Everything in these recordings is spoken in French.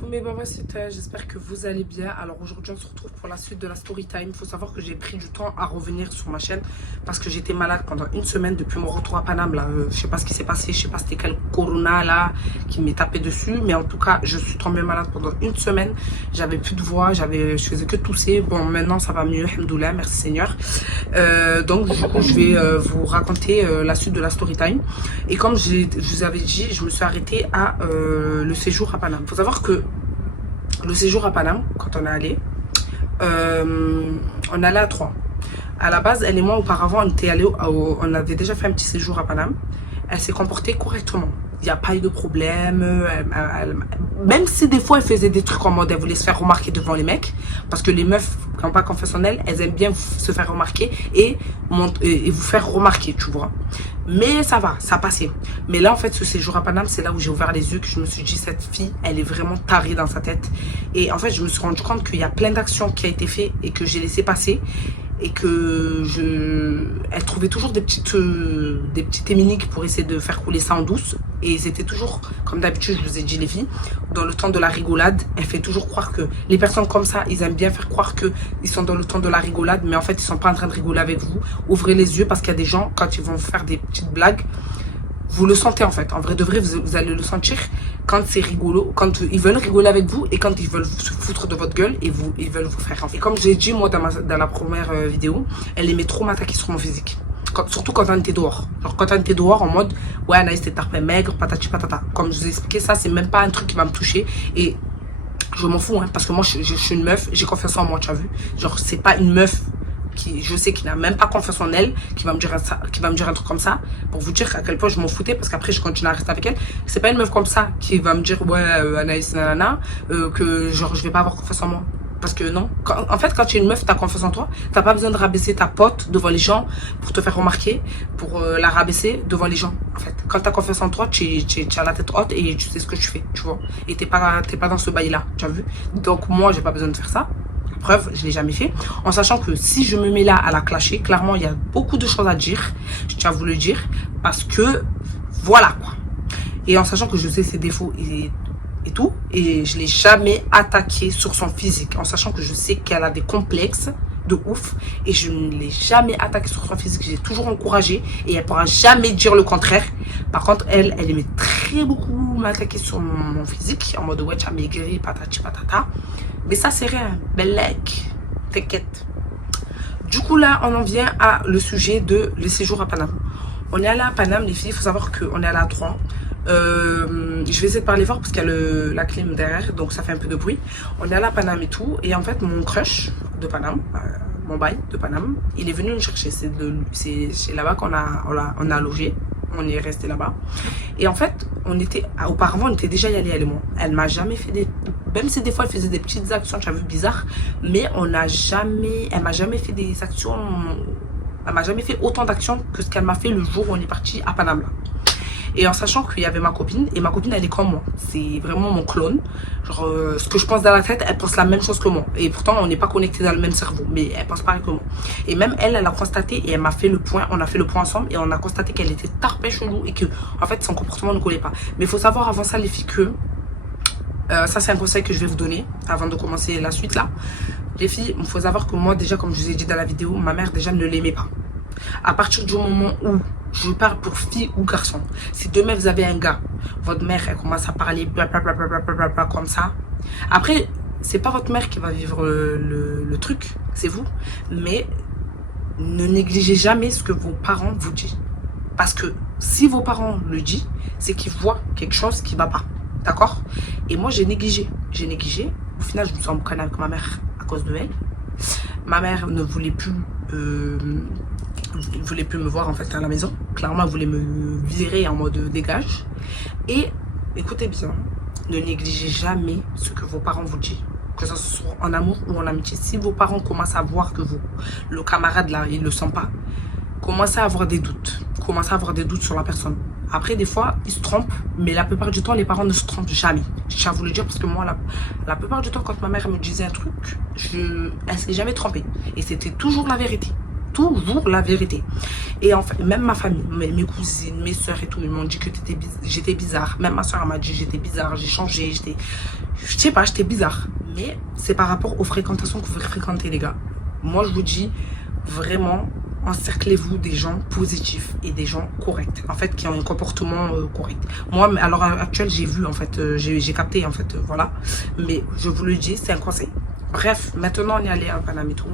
coucou mes babacites, j'espère que vous allez bien. Alors aujourd'hui on se retrouve pour la suite de la story time. Il faut savoir que j'ai pris du temps à revenir sur ma chaîne parce que j'étais malade pendant une semaine depuis mon retour à Paname là. Je sais pas ce qui s'est passé, je sais pas c'était quel corona là qui m'est tapé dessus, mais en tout cas je suis tombée malade pendant une semaine. J'avais plus de voix, je faisais que tousser. Bon, maintenant ça va mieux, alhamdoulilah, merci Seigneur. Donc du coup je vais vous raconter la suite de la story time. Et comme je vous avais dit, je me suis arrêtée à le séjour à Paname. Il faut savoir que le séjour à Paname, quand on est allé, on allait à 3. À la base, elle et moi, auparavant, on avait déjà fait un petit séjour à Paname. Elle s'est comportée correctement. Il n'y a pas eu de problème. Même si des fois, elle faisait des trucs en mode, elle voulait se faire remarquer devant les mecs. Parce que les meufs, qui n'ont pas confiance en elles, elles aiment bien se faire remarquer et vous faire remarquer, tu vois. Mais ça va, ça passait. Mais là, en fait, ce séjour à Paname, c'est là où j'ai ouvert les yeux, que je me suis dit, cette fille, elle est vraiment tarée dans sa tête. Et en fait, je me suis rendu compte qu'il y a plein d'actions qui ont été faites et que j'ai laissé passer. Et que elle trouvait toujours des petites éminiques pour essayer de faire couler ça en douce. Et c'était toujours, comme d'habitude, je vous ai dit les filles, dans le temps de la rigolade, elle fait toujours croire que les personnes comme ça, ils aiment bien faire croire qu'ils sont dans le temps de la rigolade, mais en fait, ils sont pas en train de rigoler avec vous. Ouvrez les yeux parce qu'il y a des gens, quand ils vont faire des petites blagues, vous le sentez en fait. En vrai de vrai, vous allez le sentir quand c'est rigolo, quand ils veulent rigoler avec vous et quand ils veulent se foutre de votre gueule et ils veulent vous faire. Et comme j'ai dit moi dans la première vidéo, elle aimait trop m'attaquer sur mon physique. Surtout quand on était dehors. Genre quand on était dehors en mode, ouais Anaïs t'es tarpé maigre, patati patata. Comme je vous ai expliqué, ça c'est même pas un truc qui va me toucher. Et je m'en fous, hein, parce que moi je suis une meuf, j'ai confiance en moi, tu as vu. Genre c'est pas une meuf qui, je sais qu'il n'a même pas confiance en elle, qui va me dire un truc comme ça, pour vous dire à quel point je m'en foutais, parce qu'après je continue à rester avec elle. C'est pas une meuf comme ça qui va me dire ouais Anaïs nanana, que genre je vais pas avoir confiance en moi. Parce que non, en fait quand tu es une meuf, t'as confiance en toi, t'as pas besoin de rabaisser ta pote devant les gens pour te faire remarquer, pour la rabaisser devant les gens. En fait, quand t'as confiance en toi, tu as la tête haute et tu sais ce que tu fais, tu vois. Et t'es pas dans ce bail là, tu as vu. Donc moi j'ai pas besoin de faire ça. Preuve, je l'ai jamais fait, en sachant que si je me mets là à la clasher, clairement il y a beaucoup de choses à dire, je tiens à vous le dire, parce que voilà quoi. Et en sachant que je sais ses défauts et tout, et je l'ai jamais attaqué sur son physique, en sachant que je sais qu'elle a des complexes de ouf, et je ne l'ai jamais attaqué sur son physique, j'ai toujours encouragé, et elle pourra jamais dire le contraire. Par contre, elle aimait très beaucoup m'attaquer sur mon physique, en mode ouais tu as maigri, patati patata. Mais ça c'est rien, belle like, t'inquiète. Du coup là, on en vient à le sujet de le séjour à Paname. On est allé à Paname les filles, il faut savoir qu'on est allé à 3. Je vais essayer de parler fort parce qu'il y a la clim derrière, donc ça fait un peu de bruit. On est allé à Paname et tout, et en fait mon crush de Paname, mon bail de Paname, il est venu nous chercher. C'est là-bas qu'on a logé. On est resté là-bas. Et en fait, auparavant, on était déjà y allé, elle et moi. Elle m'a jamais fait même si des fois elle faisait des petites actions, tu as vu, bizarres, mais elle m'a jamais fait des actions, elle m'a jamais fait autant d'actions que ce qu'elle m'a fait le jour où on est parti à Paname là. Et en sachant qu'il y avait ma copine, et ma copine elle est comme moi, c'est vraiment mon clone. Genre ce que je pense dans la tête, elle pense la même chose que moi. Et pourtant on n'est pas connectés dans le même cerveau, mais elle pense pareil que moi. Et même elle a constaté, et elle m'a fait le point, on a fait le point ensemble, et on a constaté qu'elle était tarpée chelou, et que en fait son comportement ne collait pas. Mais il faut savoir avant ça les filles que, ça c'est un conseil que je vais vous donner, avant de commencer la suite là. Les filles, il faut savoir que moi déjà, comme je vous ai dit dans la vidéo, ma mère déjà ne l'aimait pas. À partir du moment où je parle pour fille ou garçon, si demain vous avez un gars, votre mère elle commence à parler blablabla comme ça. Après, c'est pas votre mère qui va vivre le truc, c'est vous. Mais ne négligez jamais ce que vos parents vous disent. Parce que si vos parents le disent, c'est qu'ils voient quelque chose qui va pas. D'accord? Et moi j'ai négligé. Au final, je me suis embrouillée avec ma mère à cause de elle. Ma mère ne voulait plus me voir en fait à la maison. Clairement, elle voulait me virer en mode dégage. Et écoutez bien, ne négligez jamais ce que vos parents vous disent, que ce soit en amour ou en amitié. Si vos parents commencent à voir que le camarade là, il le sent pas, commencez à avoir des doutes. Commencez à avoir des doutes sur la personne. Après, des fois, ils se trompent, mais la plupart du temps, les parents ne se trompent jamais. Je tiens à vous le dire parce que moi, la plupart du temps, quand ma mère me disait un truc, elle ne s'est jamais trompée. Et c'était toujours la vérité. Toujours la vérité. Et en fait, même ma famille, mes cousines, mes soeurs et tout, ils m'ont dit que j'étais bizarre. Même ma soeur m'a dit que j'étais bizarre, j'ai changé, je sais pas, j'étais bizarre. Mais c'est par rapport aux fréquentations que vous fréquentez, les gars. Moi, je vous dis, vraiment, encerclez-vous des gens positifs et des gens corrects. En fait, qui ont un comportement correct. Moi, à l'heure actuelle, j'ai vu, en fait, j'ai capté, en fait, voilà. Mais je vous le dis, c'est un conseil. Bref, maintenant on est allé à Paname et tout.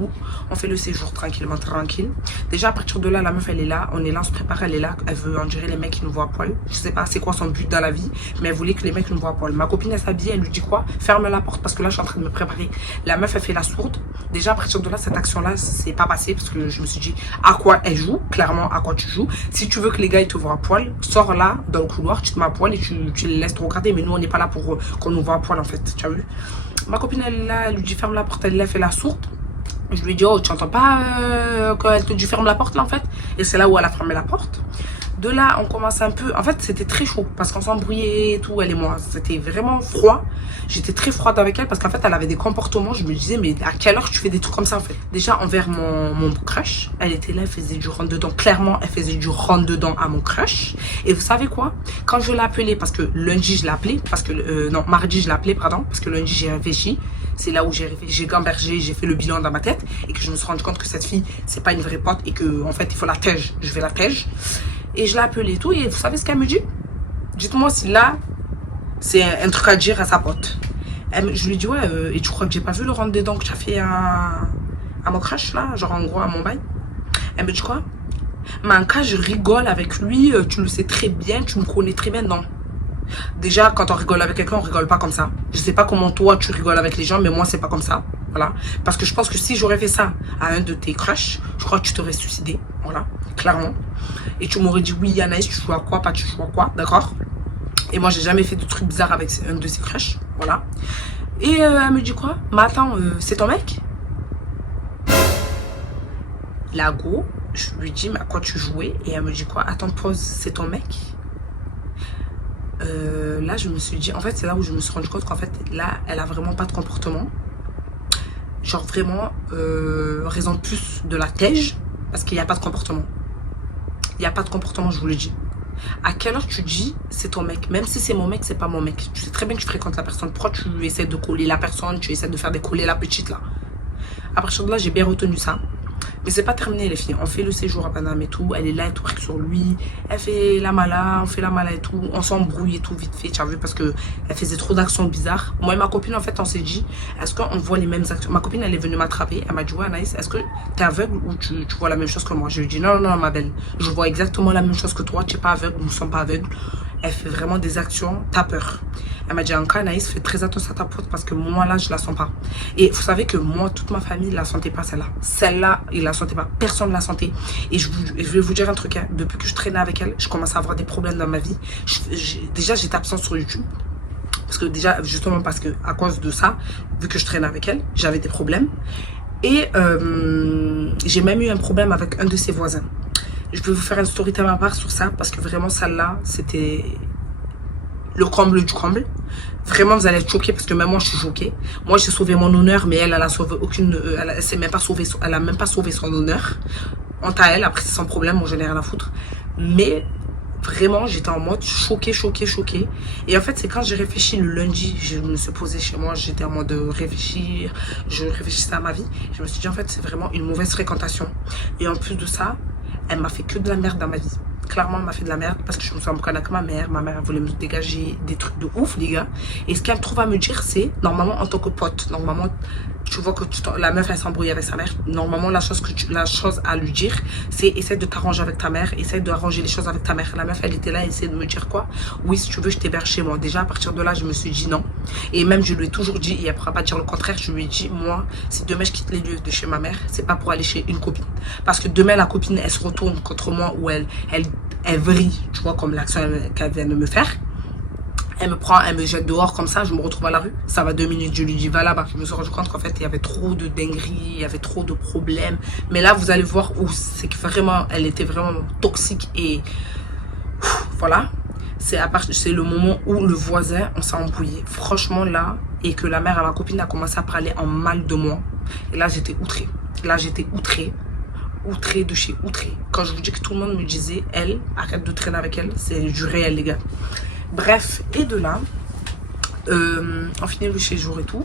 On fait le séjour tranquillement, tranquille. Déjà à partir de là, la meuf elle est là, on est là, on se prépare, elle est là. Elle veut en dirait les mecs qui nous voient à poil. Je sais pas c'est quoi son but dans la vie, mais elle voulait que les mecs nous voient à poil. Ma copine elle s'habille, elle lui dit quoi? Ferme la porte parce que là je suis en train de me préparer. La meuf elle fait la sourde. Déjà à partir de là, cette action là, c'est pas passé parce que je me suis dit à quoi elle joue, clairement à quoi tu joues. Si tu veux que les gars ils te voient à poil, sors là dans le couloir, tu te mets à poil et tu les laisses te regarder. Mais nous on n'est pas là pour qu'on nous voit à poil en fait, tu as vu? Ma copine elle est là, elle lui dit ferme la porte, elle fait la sourde. Je lui dis oh tu entends pas qu'elle te dit ferme la porte là en fait. Et c'est là où elle a fermé la porte. De là on commence un peu, en fait c'était très chaud parce qu'on s'embrouillait et tout, elle et moi. C'était vraiment froid. J'étais très froide avec elle parce qu'en fait elle avait des comportements. Je me disais mais à quelle heure tu fais des trucs comme ça en fait. Déjà envers mon crush, elle était là, elle faisait du rentre dedans. Clairement elle faisait du rentre dedans à mon crush. Et vous savez quoi, quand je l'ai appelé, parce que lundi je l'ai appelé, parce que non mardi je l'ai appelé pardon, parce que lundi j'ai réfléchi. C'est là où j'ai gambergé, j'ai fait le bilan dans ma tête et que je me suis rendu compte que cette fille c'est pas une vraie pote et que en fait il faut la tège. Je vais la tège. Et je l'ai appelée et tout. Et vous savez ce qu'elle me dit? Dites-moi si là, c'est un truc à dire à sa pote. Je lui dis, ouais, et tu crois que j'ai pas vu le rentre dedans que tu as fait à mon crush, là? Genre, en gros, à mon bail. Elle me dit quoi? Mais en cas, je rigole avec lui, tu le sais très bien, tu me connais très bien. Non. Déjà, quand on rigole avec quelqu'un, on rigole pas comme ça. Je sais pas comment toi, tu rigoles avec les gens, mais moi, c'est pas comme ça. Voilà. Parce que je pense que si j'aurais fait ça à un de tes crushs, je crois que tu t'aurais suicidé. Voilà. Clairement. Et tu m'aurais dit, oui, Anaïs, tu joues à quoi, pas tu joues à quoi. D'accord? Et moi, j'ai jamais fait de trucs bizarres avec un de ses crushs. Voilà. Et elle me dit quoi? Mais attends, c'est ton mec? La go, je lui dis, mais à quoi tu jouais? Et elle me dit quoi? Attends, pause, c'est ton mec? Là, je me suis dit, en fait, c'est là où je me suis rendu compte qu'en fait, là, elle a vraiment pas de comportement. Genre vraiment, raison de plus de la tège, parce qu'il n'y a pas de comportement. Il n'y a pas de comportement, je vous le dis. À quelle heure tu dis c'est ton mec? Même si c'est mon mec, c'est pas mon mec. Tu sais très bien que tu fréquentes la personne. Pourquoi tu essaies de coller la personne? Tu essaies de faire décoller la petite là. À partir de là, j'ai bien retenu ça. Mais c'est pas terminé les filles. On fait le séjour à Paname et tout. Elle est là, elle tourne sur lui. Elle fait la mala, on fait la mala et tout. On s'embrouille et tout vite fait, tu as vu, parce que elle faisait trop d'actions bizarres. Moi et ma copine, en fait, on s'est dit, est-ce qu'on voit les mêmes actions? Ma copine, elle est venue m'attraper. Elle m'a dit, ouais Anaïs, est-ce que t'es aveugle ou tu vois la même chose que moi? Je lui ai dit, non, non, non, ma belle. Je vois exactement la même chose que toi. Tu n'es pas aveugle, nous ne sommes pas aveugles. Elle fait vraiment des actions, t'as peur. Elle m'a dit, en cas, Anaïs, fais très attention à ta pote parce que moi, là, je la sens pas. Et vous savez que moi, toute ma famille, la sentait pas, celle-là. Celle-là, il la sentait pas. Personne ne la sentait. Et je vais vous dire un truc, hein. Depuis que je traînais avec elle, je commence à avoir des problèmes dans ma vie. Déjà, j'étais absente sur YouTube. Parce que déjà, justement, parce que à cause de ça, vu que je traînais avec elle, j'avais des problèmes. Et j'ai même eu un problème avec un de ses voisins. Je vais vous faire une story time à part sur ça parce que vraiment celle-là, c'était le comble du comble. Vraiment, vous allez être choqués parce que même moi, je suis choquée. Moi, j'ai sauvé mon honneur, mais elle a sauvé aucune... elle s'est même pas sauvée, elle a même pas sauvé son honneur. Honte à elle, après c'est sans problème, moi, je n'ai rien à foutre. Mais vraiment, j'étais en mode choquée, choquée, choquée. Et en fait, c'est quand j'ai réfléchi le lundi, je me suis posée chez moi, j'étais en mode réfléchir, je réfléchissais à ma vie. Je me suis dit, en fait, c'est vraiment une mauvaise fréquentation. Et en plus de ça, elle m'a fait que de la merde dans ma vie. Clairement, elle m'a fait de la merde parce que je me suis embrouillée avec ma mère. Ma mère, elle voulait me dégager des trucs de ouf, les gars. Et ce qu'elle trouve à me dire, c'est, normalement, en tant que pote, normalement, tu vois que la meuf, elle s'embrouille avec sa mère. Normalement, la chose à lui dire, c'est essaie de t'arranger avec ta mère, essaie d'arranger les choses avec ta mère. La meuf, elle était là, elle essayait de me dire quoi? Oui, si tu veux, je t'héberge chez moi. Déjà, à partir de là, je me suis dit non. Et même, je lui ai toujours dit, et elle ne pourra pas dire le contraire, je lui ai dit, moi, si demain je quitte les lieux de chez ma mère, c'est pas pour aller chez une copine. Parce que demain, la copine, elle se retourne contre moi ou elle vrille, tu vois, comme l'action qu'elle vient de me faire. Elle me prend, elle me jette dehors comme ça, je me retrouve à la rue. Ça va 2 minutes, je lui dis va là-bas. Je me suis rendu compte qu'en fait, il y avait trop de dingueries, il y avait trop de problèmes. Mais là, vous allez voir où c'est que vraiment, elle était vraiment toxique et voilà. C'est le moment où le voisin, on s'est embrouillé. Franchement, là, et que la mère à ma copine a commencé à parler en mal de moi. Et là, j'étais outrée. Là, j'étais outrée. Outrée de chez outrée. Quand je vous dis que tout le monde me disait, elle, arrête de traîner avec elle, c'est du réel, les gars. Bref, et de là, On finit le séjour et tout.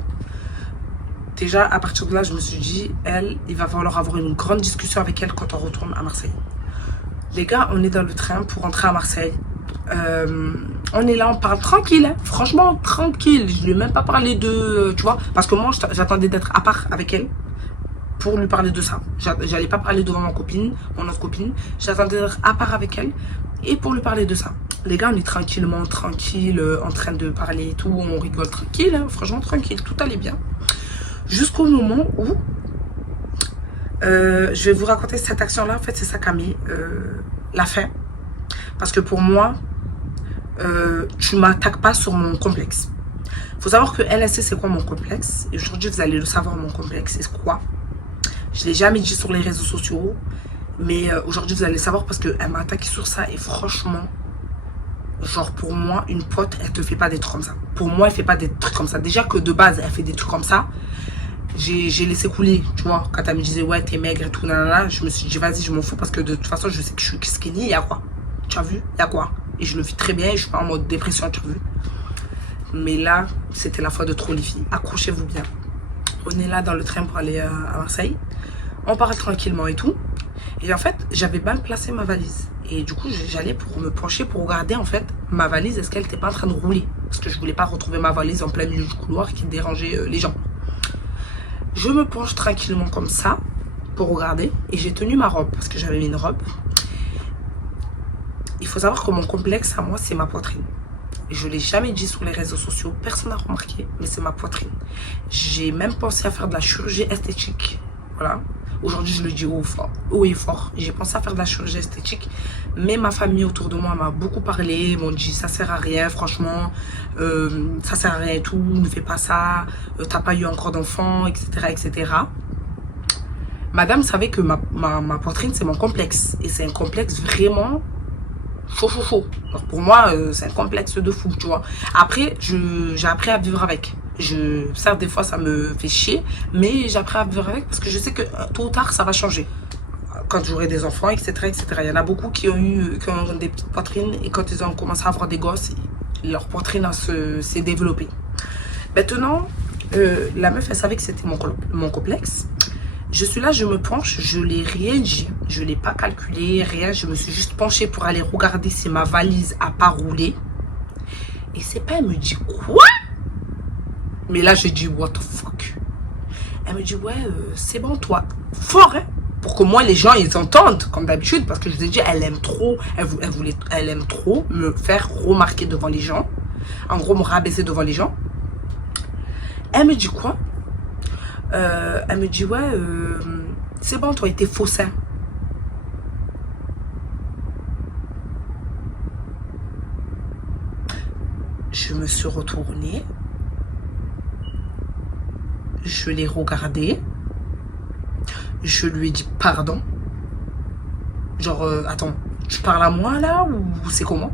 Déjà, à partir de là, je me suis dit, il va falloir avoir une grande discussion avec elle quand on retourne à Marseille. Les gars, on est dans le train pour rentrer à Marseille. On est là, on parle tranquille, hein. Franchement, tranquille. Je lui ai même pas parlé de, tu vois, parce que moi, j'attendais d'être à part avec elle pour lui parler de ça. J'allais pas parler devant mon autre copine. J'attendais d'être à part avec elle et pour lui parler de ça. Les gars, on est tranquillement, tranquille, en train de parler et tout. On rigole tranquille, hein. Franchement, tranquille. Tout allait bien. Jusqu'au moment où je vais vous raconter cette action-là. En fait, c'est ça qui a mis la fin. Parce que pour moi, tu m'attaques pas sur mon complexe. Faut savoir que LSC, c'est quoi mon complexe? Et aujourd'hui, vous allez le savoir, mon complexe, c'est quoi? Je l'ai jamais dit sur les réseaux sociaux. Mais aujourd'hui, vous allez le savoir parce qu'elle m'a attaqué sur ça. Et franchement, genre pour moi, une pote, elle te fait pas des trucs comme ça. Pour moi, elle fait pas des trucs comme ça. Déjà que de base, elle fait des trucs comme ça. J'ai laissé couler, tu vois. Quand elle me disait, ouais, t'es maigre et tout, nanana, je me suis dit, vas-y, je m'en fous parce que de toute façon, je sais que je suis skinny, il y a quoi? Tu as vu? Il y a quoi? Et je le vis très bien, et je suis pas en mode dépression, tu as vu? Mais là, c'était la fois de trop, les filles. Accrochez-vous bien. On est là dans le train pour aller à Marseille. On parle tranquillement et tout. Et en fait, j'avais bien placé ma valise. Et du coup, j'allais pour me pencher pour regarder, en fait, ma valise, est-ce qu'elle n'était pas en train de rouler? Parce que je voulais pas retrouver ma valise en plein milieu du couloir qui dérangeait les gens. Je me penche tranquillement comme ça pour regarder. Et j'ai tenu ma robe parce que j'avais mis une robe. Il faut savoir que mon complexe à moi, c'est ma poitrine. Je ne l'ai jamais dit sur les réseaux sociaux. Personne n'a remarqué, mais c'est ma poitrine. J'ai même pensé à faire de la chirurgie esthétique. Voilà. Aujourd'hui, je le dis haut et fort. J'ai pensé à faire de la chirurgie esthétique. Mais ma famille autour de moi m'a beaucoup parlé. Ils m'ont dit, ça sert à rien, franchement. Ça sert à rien et tout. Ne fais pas ça. T'as pas eu encore d'enfant, etc., etc. Madame savait que ma poitrine, c'est mon complexe. Et c'est un complexe vraiment chaud. Alors pour moi, c'est un complexe de fou, tu vois. Après, j'ai appris à vivre avec. Certes, des fois, ça me fait chier, mais j'ai appris à vivre avec parce que je sais que tôt ou tard, ça va changer. Quand j'aurai des enfants, etc., etc. Il y en a beaucoup qui ont des petites poitrines et quand ils ont commencé à avoir des gosses, leur poitrine s'est développée. Maintenant, la meuf, elle savait que c'était mon complexe. Je suis là, je me penche, je l'ai rien dit, je l'ai pas calculé, rien. Je me suis juste penchée pour aller regarder si ma valise a pas roulé. Et c'est pas, elle me dit quoi? Mais là, je dis what the fuck. Elle me dit ouais, c'est bon toi, fort hein. Pour que moi les gens ils entendent comme d'habitude parce que je vous ai dit elle aime trop, elle aime trop me faire remarquer devant les gens. En gros me rabaisser devant les gens. Elle me dit quoi? Elle me dit ouais c'est bon toi t'es faux sein. Je me suis retournée, je l'ai regardé, je lui ai dit pardon, genre attends tu parles à moi là ou c'est comment?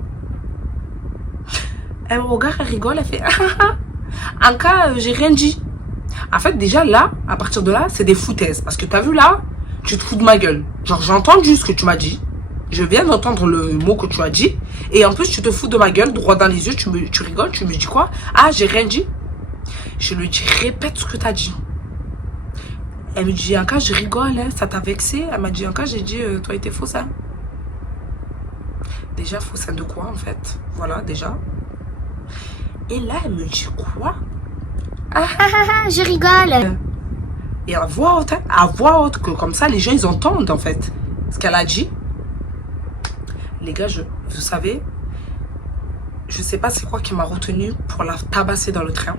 Elle me regarde, elle rigole, elle fait en cas j'ai rien dit. En fait, déjà là, à partir de là, c'est des foutaises. Parce que t'as vu là, tu te fous de ma gueule. Genre, j'ai entendu ce que tu m'as dit. Je viens d'entendre le mot que tu as dit. Et en plus, tu te fous de ma gueule, droit dans les yeux, tu rigoles, tu me dis quoi? Ah, j'ai rien dit. Je lui dis, répète ce que tu as dit. Elle me dit, en cas, je rigole, hein, ça t'a vexé. Elle m'a dit, en cas, j'ai dit, toi, t'es faux sein. Déjà, faux sein de quoi, en fait? Voilà, déjà. Et là, elle me dit quoi? Je rigole. Et à voix haute, que comme ça, les gens, ils entendent, en fait, ce qu'elle a dit. Les gars, vous savez, je sais pas c'est quoi qui m'a retenu pour la tabasser dans le train.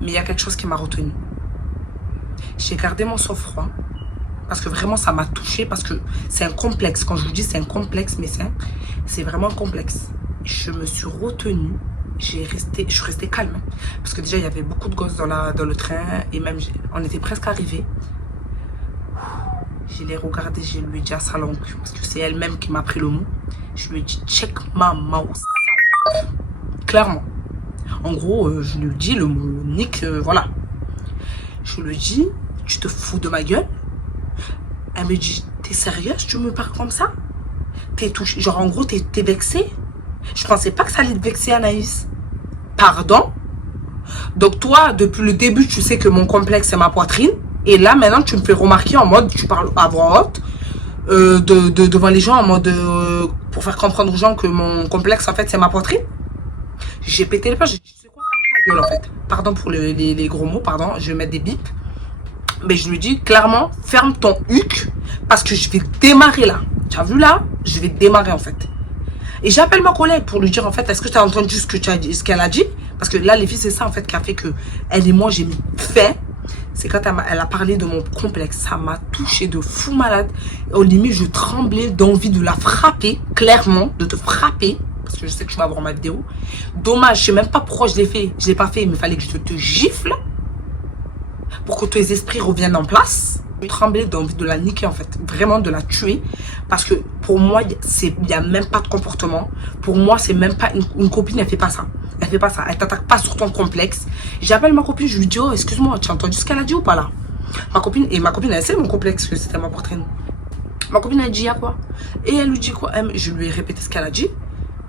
Mais il y a quelque chose qui m'a retenu. J'ai gardé mon sang-froid. Parce que vraiment, ça m'a touché. Parce que c'est un complexe. Quand je vous dis c'est un complexe, mais c'est vraiment un complexe. Je me suis retenue. Je suis restée calme. Parce que déjà, il y avait beaucoup de gosses dans le train. Et même, on était presque arrivés. Je l'ai regardé, je lui ai dit à sa langue. Parce que c'est elle-même qui m'a pris le mot. Je lui ai dit, check ma mouse. Clairement. En gros, je lui dis le mot nick, voilà. Je lui dis, tu te fous de ma gueule? Elle me dit, t'es sérieuse, tu me parles comme ça? T'es touché, genre en gros, t'es vexée? Je pensais pas que ça allait te vexer, Anaïs. Pardon? Donc toi, depuis le début, tu sais que mon complexe, c'est ma poitrine. Et là, maintenant, tu me fais remarquer en mode, tu parles à voix haute, devant les gens, en mode, pour faire comprendre aux gens que mon complexe, en fait, c'est ma poitrine. J'ai pété les plombs, j'ai dit, tu sais quoi, ferme ta gueule, en fait. Pardon pour les gros mots, pardon, je vais mettre des bips. Mais je lui dis clairement, ferme ton huc, parce que je vais démarrer là. Tu as vu là? Je vais démarrer, en fait. Et j'appelle ma collègue pour lui dire, en fait, est-ce que tu as entendu ce qu'elle a dit? Parce que là, les filles, c'est ça, en fait, qui a fait que elle et moi, j'ai mis fait. C'est quand elle a parlé de mon complexe. Ça m'a touché de fou malade. Au limite, je tremblais d'envie de la frapper, clairement, de te frapper. Parce que je sais que tu vas voir ma vidéo. Dommage, je sais même pas pourquoi je l'ai fait. Je l'ai pas fait, mais il fallait que je te gifle. Pour que tes esprits reviennent en place. Je tremblais d'envie de la niquer, en fait. Vraiment de la tuer. Parce que pour moi, il n'y a même pas de comportement. Pour moi, c'est même pas une copine, elle fait pas ça. Elle fait pas ça. Elle t'attaque pas sur ton complexe. J'appelle ma copine, je lui dis, oh, excuse-moi, tu as entendu ce qu'elle a dit ou pas là? Ma copine, elle sait mon complexe, que c'était ma poitrine. Ma copine, elle dit, y a quoi? Et elle lui dit quoi? Je lui ai répété ce qu'elle a dit.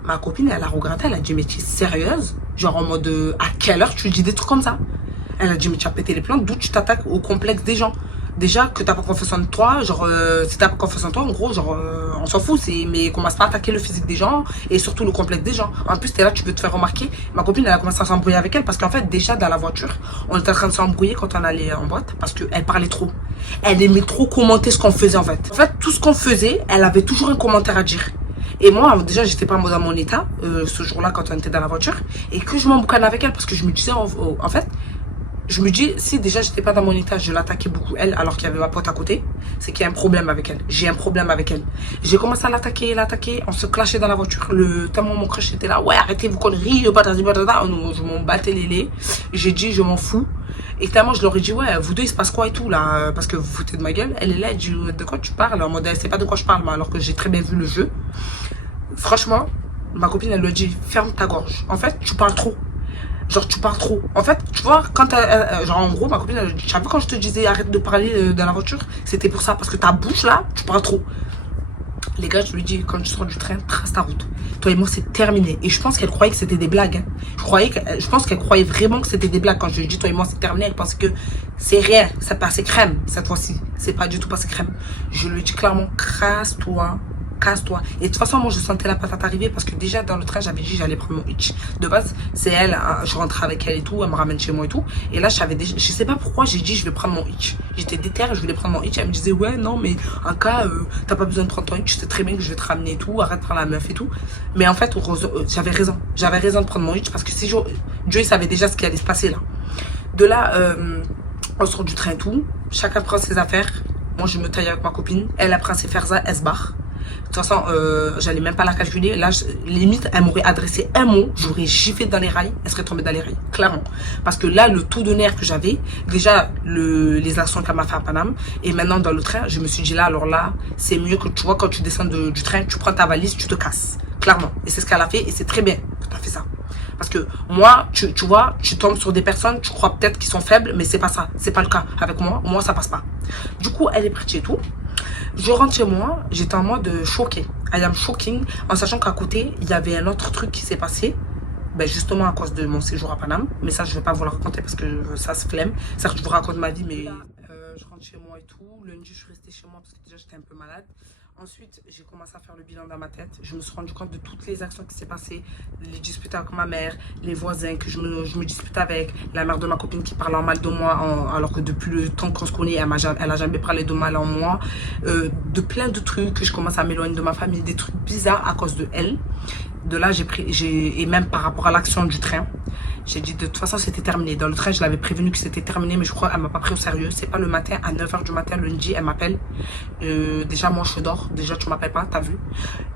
Ma copine, elle a regretté, elle a dit, mais tu es sérieuse? Genre en mode, à quelle heure tu dis des trucs comme ça? Elle a dit, mais tu as pété les plans, d'où tu t'attaques au complexe des gens? Déjà que t'as pas confiance en toi, genre, si t'as pas confiance en toi, en gros, genre, on s'en fout, mais commence pas à attaquer le physique des gens et surtout le complexe des gens. En plus, t'es là, tu veux te faire remarquer. Ma copine, elle a commencé à s'embrouiller avec elle parce qu'en fait, déjà dans la voiture, on était en train de s'embrouiller quand on allait en boîte parce qu'elle parlait trop. Elle aimait trop commenter ce qu'on faisait en fait. En fait, tout ce qu'on faisait, elle avait toujours un commentaire à dire. Et moi, déjà, j'étais pas dans mon état ce jour-là quand on était dans la voiture et que je m'emboucane avec elle parce que je me disais, en fait, je me dis, si déjà j'étais pas dans mon état, je l'attaquais beaucoup elle, alors qu'il y avait ma pote à côté, c'est qu'il y a un problème avec elle. J'ai un problème avec elle. J'ai commencé à l'attaquer, on se clashait dans la voiture. Tellement mon crush était là, ouais, arrêtez vos conneries, je m'en battais les laits. J'ai dit, je m'en fous. Et tellement je leur ai dit, ouais, vous deux, il se passe quoi et tout là, parce que vous foutez de ma gueule. Elle est là, elle dit, de quoi tu parles? En mode, elle sait pas de quoi je parle, mais alors que j'ai très bien vu le jeu. Franchement, ma copine, elle lui a dit, ferme ta gorge. En fait, tu parles trop. Genre, tu parles trop. En fait, tu vois, quand genre, en gros, ma copine, elle dit, tu as vu quand je te disais arrête de parler dans la voiture? C'était pour ça, parce que ta bouche là, tu parles trop. Les gars, je lui dis, quand tu sors du train, trace ta route. Toi et moi, c'est terminé. Et je pense qu'elle croyait que c'était des blagues. Hein. Je pense qu'elle croyait vraiment que c'était des blagues. Quand je lui dis, toi et moi, c'est terminé, elle pensait que c'est rien. Ça passait crème, cette fois-ci. C'est pas du tout passé crème. Je lui dis clairement, casse-toi. Casse-toi. Et de toute façon, moi, je sentais la patate arriver parce que déjà, dans le train, j'avais dit j'allais prendre mon hitch. De base, c'est elle, je rentrais avec elle et tout, elle me ramène chez moi et tout. Et là, je sais pas pourquoi j'ai dit je vais prendre mon hitch. J'étais déterre, je voulais prendre mon hitch. Elle me disait, ouais, non, mais en cas, t'as pas besoin de prendre ton hitch, tu sais très bien que je vais te ramener et tout, arrête de prendre la meuf et tout. Mais en fait, j'avais raison. J'avais raison de prendre mon hitch parce que si Dieu, il savait déjà ce qui allait se passer là. De là, on sort du train et tout. Chacun prend ses affaires. Moi, je me taille avec ma copine. Elle prend ses ferza, elle se barre. De toute façon, j'allais même pas la calculer. Là, limite, elle m'aurait adressé un mot. J'aurais giflé dans les rails. Elle serait tombée dans les rails, clairement. Parce que là, le tout de nerf que j'avais, déjà, les actions qu'elle m'a fait à Paname. Et maintenant, dans le train, je me suis dit là, alors là, c'est mieux que tu vois, quand tu descends du train, tu prends ta valise, tu te casses. Clairement. Et c'est ce qu'elle a fait. Et c'est très bien que tu as fait ça. Parce que moi, tu vois, tu tombes sur des personnes, tu crois peut-être qu'ils sont faibles, mais c'est pas ça. C'est pas le cas. Avec moi, ça passe pas. Du coup, elle est partie et tout. Je rentre chez moi, j'étais en mode choquée. I am shocking, en sachant qu'à côté, il y avait un autre truc qui s'est passé. Ben justement à cause de mon séjour à Paname. Mais ça, je vais pas vous le raconter parce que ça se flemme. Certes, je vous raconte ma vie, mais je rentre chez moi et tout. Lundi, je suis restée chez moi parce que déjà, j'étais un peu malade. Ensuite, j'ai commencé à faire le bilan dans ma tête. Je me suis rendu compte de toutes les actions qui s'est passées. Les disputes avec ma mère, les voisins que je me dispute avec, la mère de ma copine qui parle en mal de moi, alors que depuis le temps qu'on se connaît, elle a jamais parlé de mal en moi. De plein de trucs, que je commence à m'éloigner de ma famille, des trucs bizarres à cause de elle. De là, et même par rapport à l'action du train, j'ai dit de toute façon c'était terminé. Dans le train, je l'avais prévenu que c'était terminé, mais je crois qu'elle m'a pas pris au sérieux. C'est pas le matin, à 9 h du matin, lundi, elle m'appelle. Déjà, moi je dors. Déjà, tu m'appelles pas, t'as vu?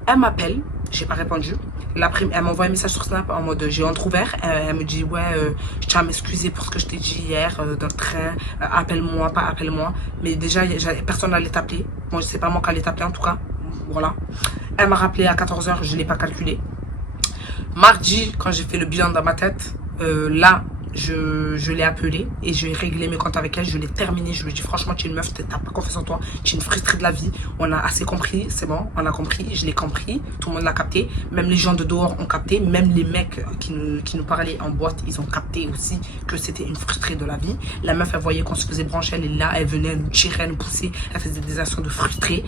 Elle m'appelle, j'ai pas répondu. Elle m'a envoyé un message sur Snap en mode j'ai entrouvert. Elle me dit ouais, je tiens à m'excuser pour ce que je t'ai dit hier dans le train. Appelle-moi, pas appelle-moi. Mais déjà, personne n'allait t'appeler. Moi, c'est pas moi qui allais t'appeler en tout cas. Voilà. Elle m'a rappelé à 14 h, je l'ai pas calculé. Mardi, quand j'ai fait le bilan dans ma tête, là, je l'ai appelée et j'ai réglé mes comptes avec elle, je l'ai terminé, je lui ai dit franchement tu es une meuf, t'as pas confiance en toi, tu es une frustrée de la vie, on a assez compris, c'est bon, on a compris, je l'ai compris, tout le monde l'a capté, même les gens de dehors ont capté, même les mecs qui nous parlaient en boîte, ils ont capté aussi que c'était une frustrée de la vie. La meuf elle voyait qu'on se faisait brancher, elle est là, elle venait, elle nous tirait, elle nous poussait, elle faisait des actions de frustrée,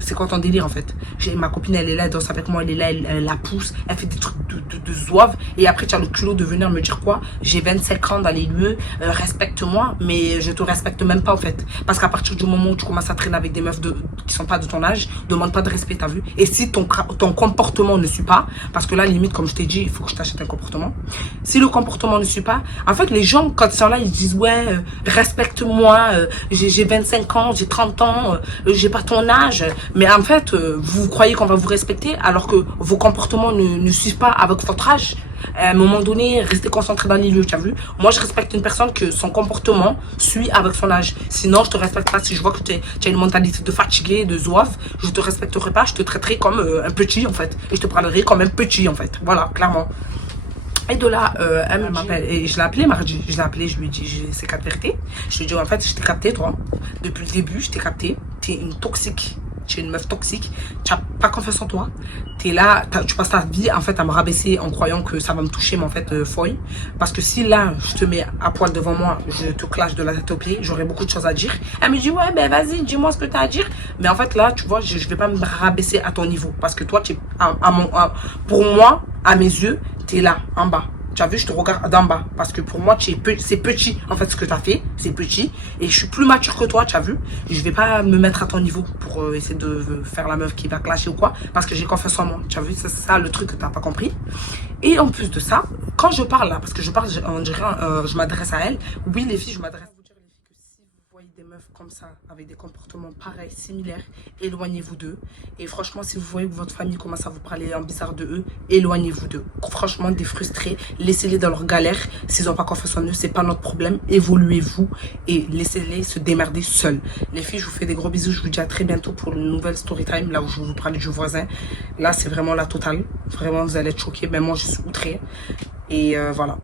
c'est quoi ton délire en fait? Ma copine elle est là, elle danse avec moi, elle est là, elle la pousse, elle fait des trucs de zouave et après tu as le culot de venir me dire quoi? J'ai 25 ans dans les lieux, respecte-moi, mais je te respecte même pas en fait. Parce qu'à partir du moment où tu commences à traîner avec des meufs qui sont pas de ton âge, demande pas de respect, t'as vu? Et si ton comportement ne suit pas, parce que là limite comme je t'ai dit, il faut que je t'achète un comportement. Si le comportement ne suit pas, en fait les gens quand ils sont là, ils disent ouais, respecte-moi, j'ai 25 ans, j'ai 30 ans, j'ai pas ton âge. Mais en fait, vous croyez qu'on va vous respecter alors que vos comportements ne suivent pas avec votre âge. À un moment donné, restez concentré dans les lieux, tu as vu? Moi, je respecte une personne que son comportement suit avec son âge. Sinon, je te respecte pas. Si je vois que tu as une mentalité de fatigué, de zouave, je te respecterai pas. Je te traiterai comme un petit, en fait. Et je te parlerai comme un petit, en fait. Voilà, clairement. Et de là, elle m'appelle. Et je l'ai appelé mardi. Je l'ai appelé, je lui ai dit ces 4 vérités. Je lui ai dit, en fait, je t'ai capté, toi. Depuis le début, je t'ai capté. T'es une toxique. Tu es une meuf toxique, tu n'as pas confiance en toi, tu es là, tu passes ta vie en fait à me rabaisser en croyant que ça va me toucher, mais en fait, folle. Parce que si là, je te mets à poil devant moi, je te clash de la tête aux pieds, j'aurai beaucoup de choses à dire. Elle me dit, ouais, ben vas-y, dis-moi ce que tu as à dire. Mais en fait, là, tu vois, je vais pas me rabaisser à ton niveau. Parce que toi, tu es, pour moi, à mes yeux, tu es là, en bas. Tu as vu, je te regarde d'en bas. Parce que pour moi, c'est petit. En fait, ce que tu as fait, c'est petit. Et je suis plus mature que toi, tu as vu. Je vais pas me mettre à ton niveau pour essayer de faire la meuf qui va clasher ou quoi. Parce que j'ai confiance en moi. Tu as vu, c'est ça le truc que tu n'as pas compris. Et en plus de ça, quand je parle là, parce que je parle, on dirait, je m'adresse à elle. Oui, les filles, je m'adresse. Des meufs comme ça, avec des comportements pareils, similaires, éloignez-vous d'eux. Et franchement, si vous voyez que votre famille commence à vous parler en bizarre de eux, éloignez-vous d'eux. Franchement, des frustrés, laissez-les dans leur galère. S'ils n'ont pas confiance en eux, c'est pas notre problème. Évoluez-vous et laissez-les se démerder seuls. Les filles, je vous fais des gros bisous. Je vous dis à très bientôt pour une nouvelle story time, là où je vais vous parler du voisin. Là, c'est vraiment la totale. Vraiment, vous allez être choqués. Mais moi, je suis outrée. Et voilà.